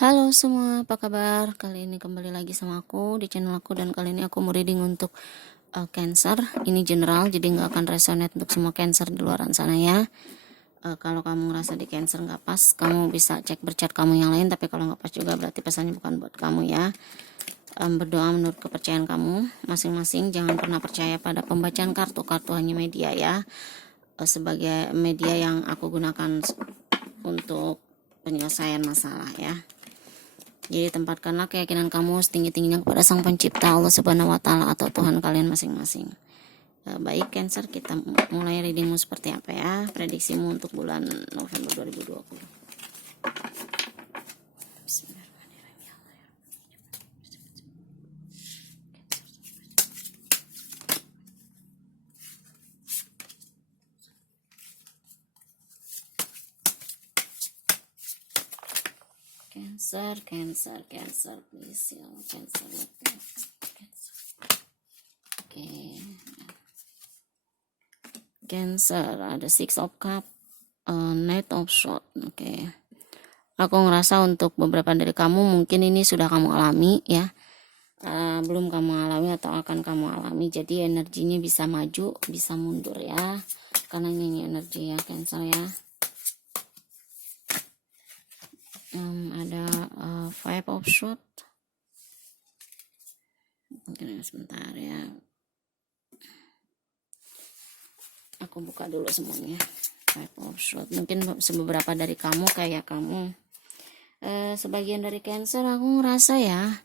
Halo semua, apa kabar? Kali ini kembali lagi sama aku di channel aku, dan kali ini aku mau reading untuk Cancer. Ini general, jadi nggak akan resonate untuk semua Cancer di luar sana ya. Kalau kamu ngerasa di Cancer nggak pas, kamu bisa cek bercat kamu yang lain. Tapi kalau nggak pas juga berarti pesannya bukan buat kamu ya. Berdoa menurut kepercayaan kamu masing-masing. Jangan pernah percaya pada pembacaan kartu hanya media ya. Sebagai media yang aku gunakan untuk penyelesaian masalah ya. Jadi tempatkanlah keyakinan kamu setinggi-tingginya kepada Sang Pencipta Allah Subhanahu wa Ta'ala atau Tuhan kalian masing-masing. Baik Cancer, kita mulai readingmu seperti apa ya? Prediksimu untuk bulan November 2020. Cancer, please ya, Cancer. Oke. Cancer, ada Six of Cup, Knight of Swords. Oke. Aku ngerasa untuk beberapa dari kamu mungkin ini sudah kamu alami ya. Belum kamu alami atau akan kamu alami, jadi energinya bisa maju bisa mundur ya, karena ini energi ya Cancer ya. Ada Five of Swords. Mungkin sebentar ya, aku buka dulu semuanya. Five of Swords, mungkin beberapa dari kamu kayak kamu, sebagian dari Cancer aku ngerasa ya,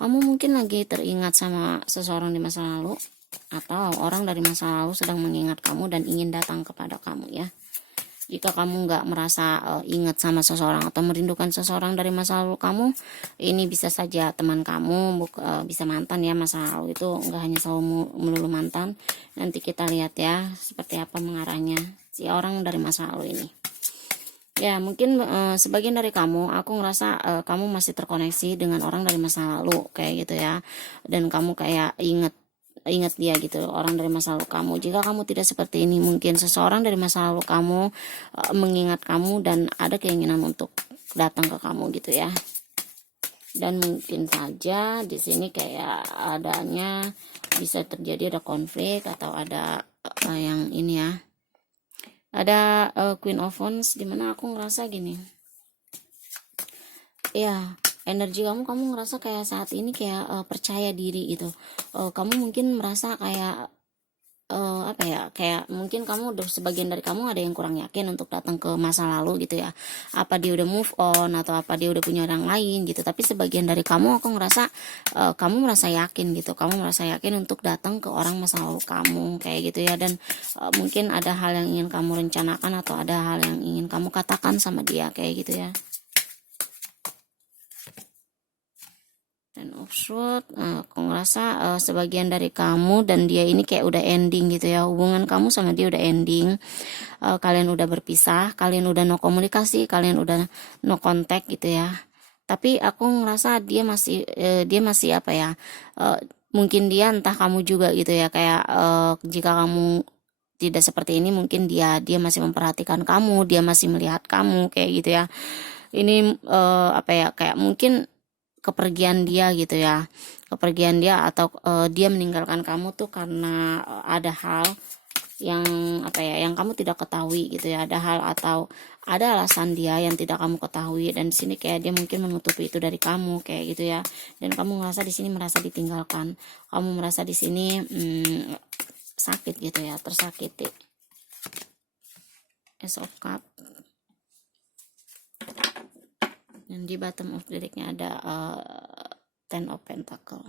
kamu mungkin lagi teringat sama seseorang di masa lalu, atau orang dari masa lalu sedang mengingat kamu dan ingin datang kepada kamu ya. Jika kamu nggak merasa ingat sama seseorang atau merindukan seseorang dari masa lalu kamu, ini bisa saja teman kamu, bisa mantan ya. Masa lalu itu nggak hanya selalu melulu mantan. Nanti kita lihat ya seperti apa mengarahnya si orang dari masa lalu ini. Ya mungkin sebagian dari kamu, aku ngerasa kamu masih terkoneksi dengan orang dari masa lalu kayak gitu ya, dan kamu kayak ingat dia gitu, orang dari masa lalu kamu. Jika kamu tidak seperti ini, mungkin seseorang dari masa lalu kamu mengingat kamu dan ada keinginan untuk datang ke kamu gitu ya. Dan mungkin saja di sini kayak adanya bisa terjadi ada konflik atau ada yang ini ya. Ada Queen of Wands, dimana aku ngerasa gini ya, energi kamu ngerasa kayak saat ini kayak percaya diri gitu. Kamu mungkin merasa kayak apa ya, kayak mungkin kamu udah, sebagian dari kamu ada yang kurang yakin untuk datang ke masa lalu gitu ya, apa dia udah move on atau apa dia udah punya orang lain gitu. Tapi sebagian dari kamu aku ngerasa kamu merasa yakin gitu, kamu merasa yakin untuk datang ke orang masa lalu kamu kayak gitu ya. Dan mungkin ada hal yang ingin kamu rencanakan atau ada hal yang ingin kamu katakan sama dia kayak gitu ya. Ten of Swords, aku ngerasa sebagian dari kamu dan dia ini kayak udah ending gitu ya, hubungan kamu sama dia udah ending. Kalian udah berpisah, kalian udah no komunikasi, kalian udah no contact gitu ya. Tapi aku ngerasa dia masih apa ya, mungkin dia entah kamu juga gitu ya, kayak jika kamu tidak seperti ini, mungkin dia masih memperhatikan kamu, dia masih melihat kamu kayak gitu ya. Ini apa ya, kayak mungkin kepergian dia gitu ya, kepergian dia atau dia meninggalkan kamu tuh karena ada hal yang apa ya, yang kamu tidak ketahui gitu ya, ada hal atau ada alasan dia yang tidak kamu ketahui, dan di sini kayak dia mungkin menutupi itu dari kamu kayak gitu ya. Dan kamu merasa di sini merasa ditinggalkan, kamu merasa di sini sakit gitu ya, tersakiti. Ace of Cup, dan di bottom of the decknya ada Ten of Pentacle.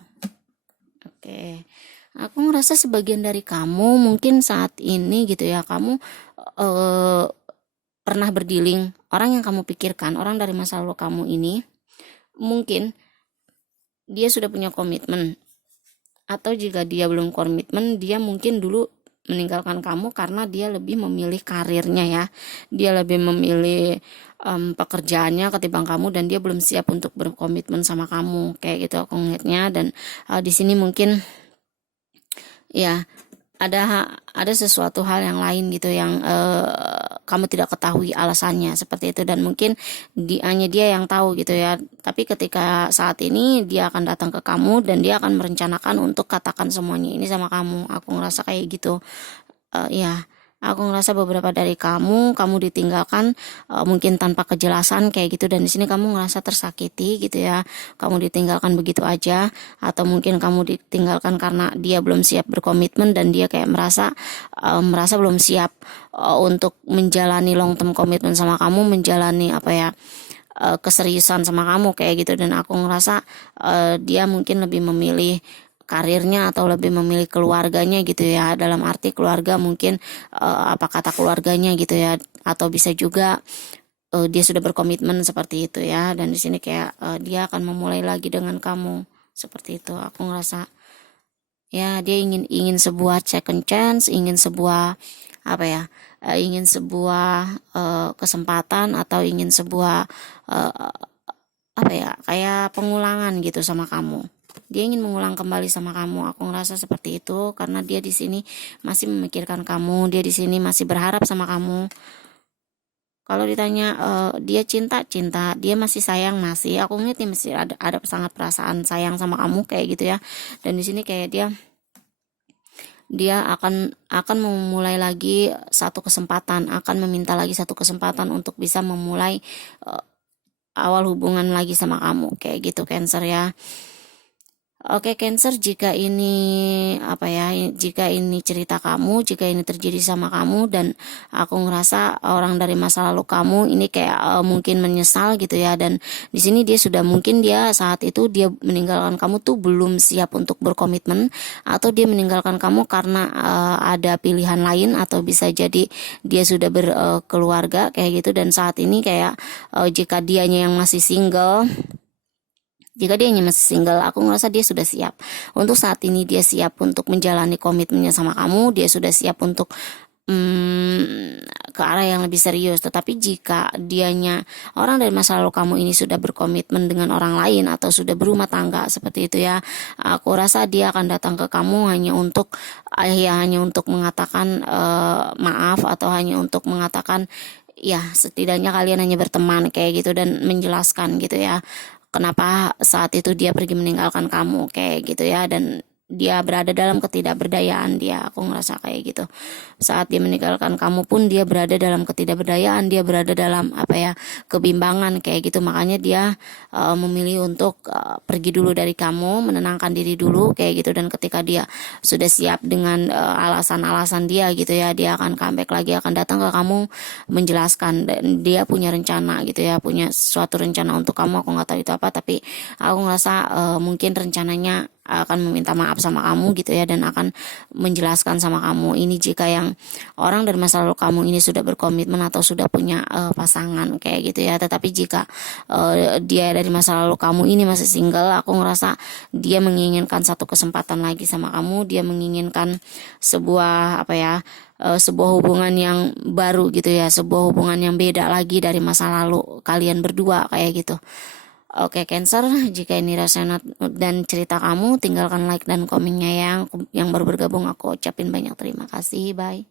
Oke, aku ngerasa sebagian dari kamu mungkin saat ini gitu ya, kamu pernah berdealing, orang yang kamu pikirkan, orang dari masa lalu kamu ini mungkin dia sudah punya komitmen, atau jika dia belum komitmen, dia mungkin dulu meninggalkan kamu karena dia lebih memilih karirnya ya, dia lebih memilih pekerjaannya ketimbang kamu, dan dia belum siap untuk berkomitmen sama kamu kayak gitu aku ngeliatnya. Dan di sini mungkin ya ada sesuatu hal yang lain gitu yang kamu tidak ketahui alasannya seperti itu, dan mungkin hanya dia yang tahu gitu ya. Tapi ketika saat ini dia akan datang ke kamu dan dia akan merencanakan untuk katakan semuanya ini sama kamu. Aku ngerasa kayak gitu. Ya, aku ngerasa beberapa dari kamu ditinggalkan mungkin tanpa kejelasan kayak gitu, dan di sini kamu ngerasa tersakiti gitu ya. Kamu ditinggalkan begitu aja, atau mungkin kamu ditinggalkan karena dia belum siap berkomitmen dan dia kayak merasa belum siap untuk menjalani long term komitmen sama kamu, menjalani apa ya, keseriusan sama kamu kayak gitu. Dan aku ngerasa dia mungkin lebih memilih karirnya atau lebih memilih keluarganya gitu ya, dalam arti keluarga mungkin apa kata keluarganya gitu ya, atau bisa juga dia sudah berkomitmen seperti itu ya. Dan di sini kayak dia akan memulai lagi dengan kamu seperti itu. Aku ngerasa ya dia ingin sebuah second chance, ingin sebuah apa ya, ingin sebuah kesempatan, atau ingin sebuah apa ya, kayak pengulangan gitu sama kamu. Dia ingin mengulang kembali sama kamu. Aku ngerasa seperti itu karena dia di sini masih memikirkan kamu, dia di sini masih berharap sama kamu. Kalau ditanya dia cinta, dia masih sayang, masih. Aku ngeliat dia masih ada sangat perasaan sayang sama kamu kayak gitu ya. Dan di sini kayak dia akan memulai lagi satu kesempatan, akan meminta lagi satu kesempatan untuk bisa memulai awal hubungan lagi sama kamu kayak gitu, Cancer ya. Oke Cancer, jika ini jika ini cerita kamu, jika ini terjadi sama kamu, dan aku ngerasa orang dari masa lalu kamu ini kayak mungkin menyesal gitu ya, dan di sini dia saat itu dia meninggalkan kamu tuh belum siap untuk berkomitmen, atau dia meninggalkan kamu karena ada pilihan lain, atau bisa jadi dia sudah berkeluarga kayak gitu. Dan saat ini kayak jika dianya yang masih single, aku ngerasa dia sudah siap. Untuk saat ini dia siap untuk menjalani komitmennya sama kamu, dia sudah siap untuk ke arah yang lebih serius. Tetapi jika dianya, orang dari masa lalu kamu ini sudah berkomitmen dengan orang lain atau sudah berumah tangga seperti itu ya, aku rasa dia akan datang ke kamu hanya untuk mengatakan maaf, atau hanya untuk mengatakan ya setidaknya kalian hanya berteman kayak gitu, dan menjelaskan gitu ya kenapa saat itu dia pergi meninggalkan kamu kayak gitu ya. Dan dia berada dalam ketidakberdayaan dia, aku ngerasa kayak gitu. Saat dia meninggalkan kamu pun dia berada dalam ketidakberdayaan, dia berada dalam kebimbangan kayak gitu. Makanya dia memilih untuk pergi dulu dari kamu, menenangkan diri dulu kayak gitu. Dan ketika dia sudah siap dengan alasan-alasan dia gitu ya, dia akan comeback lagi, akan datang ke kamu menjelaskan. Dan dia punya rencana gitu ya, punya suatu rencana untuk kamu. Aku nggak tahu itu apa, tapi aku ngerasa mungkin rencananya akan meminta maaf sama kamu gitu ya, dan akan menjelaskan sama kamu. Ini jika yang orang dari masa lalu kamu ini sudah berkomitmen atau sudah punya pasangan kayak gitu ya. Tetapi jika dia dari masa lalu kamu ini masih single, aku ngerasa dia menginginkan satu kesempatan lagi sama kamu. Dia menginginkan sebuah sebuah hubungan yang baru gitu ya, sebuah hubungan yang beda lagi dari masa lalu kalian berdua kayak gitu. Oke Cancer, jika ini resonate dan cerita kamu, tinggalkan like dan komennya yang baru bergabung. Aku ucapin banyak terima kasih, bye.